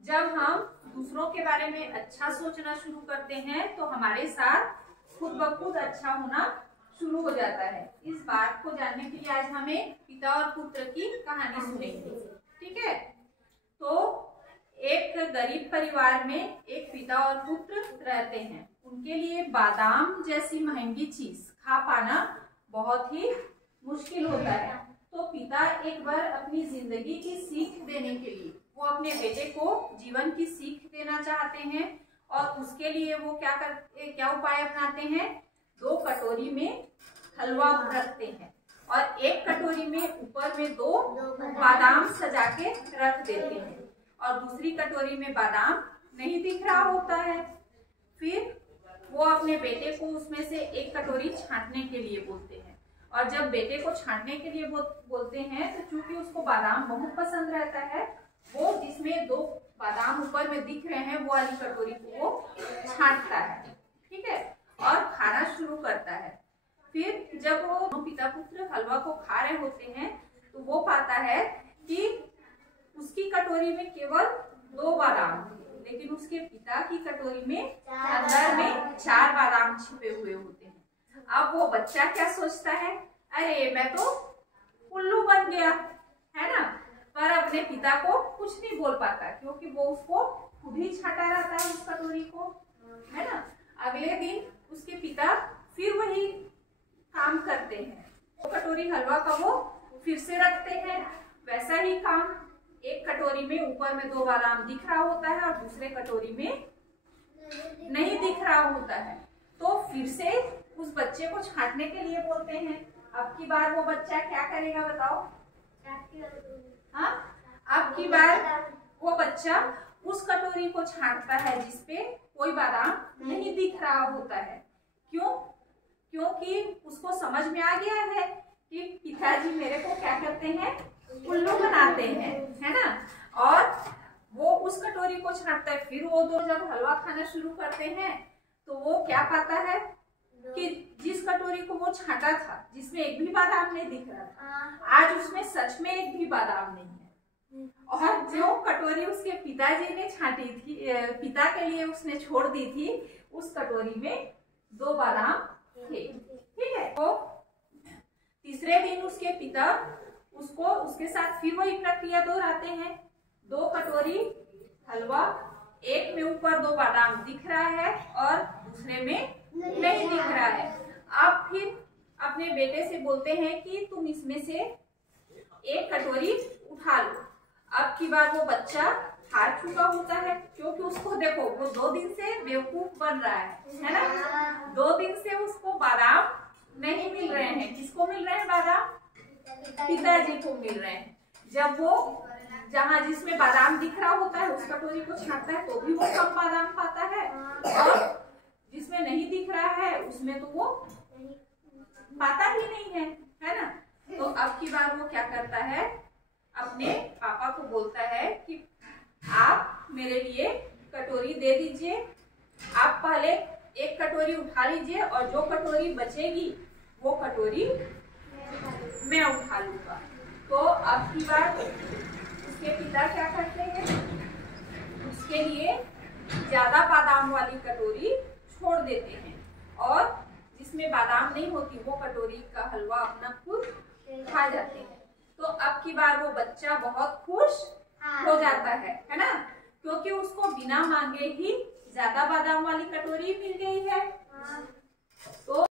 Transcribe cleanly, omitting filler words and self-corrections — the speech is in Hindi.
जब हम दूसरों के बारे में अच्छा सोचना शुरू करते हैं तो हमारे साथ खुद ब खुद अच्छा होना शुरू हो जाता है। इस बात को जानने के लिए आज हमें पिता और पुत्र की कहानी सुनेंगे। ठीक है, तो एक गरीब परिवार में एक पिता और पुत्र रहते हैं। उनके लिए बादाम जैसी महंगी चीज खा पाना बहुत ही मुश्किल होता है। तो पिता एक बार अपनी जिंदगी की सीख देने के लिए वो अपने बेटे को जीवन की सीख देना चाहते हैं और उसके लिए वो क्या उपाय अपनाते हैं। 2 कटोरी में हलवा रखते हैं और एक कटोरी में ऊपर में 2 बादाम सजा के रख देते हैं और दूसरी कटोरी में बादाम नहीं दिख रहा होता है। फिर वो अपने बेटे को उसमें से एक कटोरी छांटने के लिए बोलते हैं और जब बेटे को छांटने के लिए बोलते हैं तो चूंकि उसको बादाम बहुत पसंद रहता है, वो जिसमें 2 बादाम ऊपर में दिख रहे हैं वो वाली कटोरी को वो छांटता है। ठीक है, और खाना शुरू करता है। फिर जब वो पिता पुत्र हलवा को खा रहे होते हैं तो वो पाता है कि उसकी कटोरी में केवल 2 बादाम, लेकिन उसके पिता की कटोरी में अंदर में 4 बादाम छिपे हुए होते हैं। अब वो बच्चा क्या सोचता है, अरे मैं तो उल्लू बन गया, है ना। पर अपने पिता को कुछ नहीं बोल पाता क्योंकि वो उसको खुद ही छाटा रहता है उस कटोरी को, है ना। अगले दिन उसके पिता फिर वही काम करते हैं। वो कटोरी हलवा का वो फिर से रखते हैं, वैसा ही काम। एक कटोरी में ऊपर में 2 बादाम दिख रहा होता है और दूसरे कटोरी में नहीं दिख रहा होता है। तो फिर से उस बच्चे को छांटने के लिए बोलते हैं। अब की बार वो बच्चा क्या करेगा बताओ। हाँ, अब की बार वो बच्चा उस कटोरी को छांटता है जिसपे कोई बादाम नहीं दिख रहा होता है। क्यों? क्योंकि उसको समझ में आ गया है कि पिताजी मेरे को क्या करते हैं, उल्लू बनाते हैं, है ना। और वो उस कटोरी को छांटता है। फिर वो 2 जब हलवा खाना शुरू करते हैं तो वो क्या पाता है कि जिस कटोरी को वो छांटा था जिसमें एक भी बादाम नहीं दिख रहा था, आज उसमें सच में एक भी बादाम नहीं है। और जो कटोरी उसके पिताजी ने छांटी थी, पिता के लिए उसने छोड़ दी थी, उस कटोरी में 2 बादाम थे। ठीक है, तो तीसरे दिन उसके पिता उसके साथ फिर वही प्रक्रिया दोहराते हैं। 2 कटोरी हलवा, एक में ऊपर 2 बादाम दिख रहा है और दूसरे में नहीं दिख रहा है। अब फिर अपने बेटे से बोलते हैं कि तुम इसमें से एक कटोरी उठा लो। अब की बार वो बच्चा हार चुका होता है क्योंकि उसको देखो वो 2 दिन से बेवकूफ बन रहा है ना। 2 दिन से उसको बादाम नहीं मिल रहे हैं। किसको मिल रहे हैं बादाम? पिताजी को मिल रहे हैं। जब वो जिसमें बादाम दिख रहा होता है उस कटोरी को छांटता है तो भी वो कम बादाम पाता है और जिसमें नहीं दिख रहा है उसमें तो वो पाता ही नहीं है ना। तो अब की बार वो क्या करता है, अपने पापा को बोलता है कि आप मेरे लिए कटोरी दे दीजिए, आप पहले एक कटोरी उठा लीजिए और जो कटोरी बचेगी वो कटोरी मैं उठा लूंगा। तो अब की बार उसके पिता क्या करते हैं, उसके लिए ज्यादा बादाम वाली कटोरी छोड़ देते हैं और जिसमें बादाम नहीं होती वो कटोरी का हलवा अपना खुद खा जाते हैं। तो अब की बार वो बच्चा बहुत खुश हो जाता है ना, क्योंकि उसको बिना मांगे ही ज्यादा बादाम वाली कटोरी मिल गई है।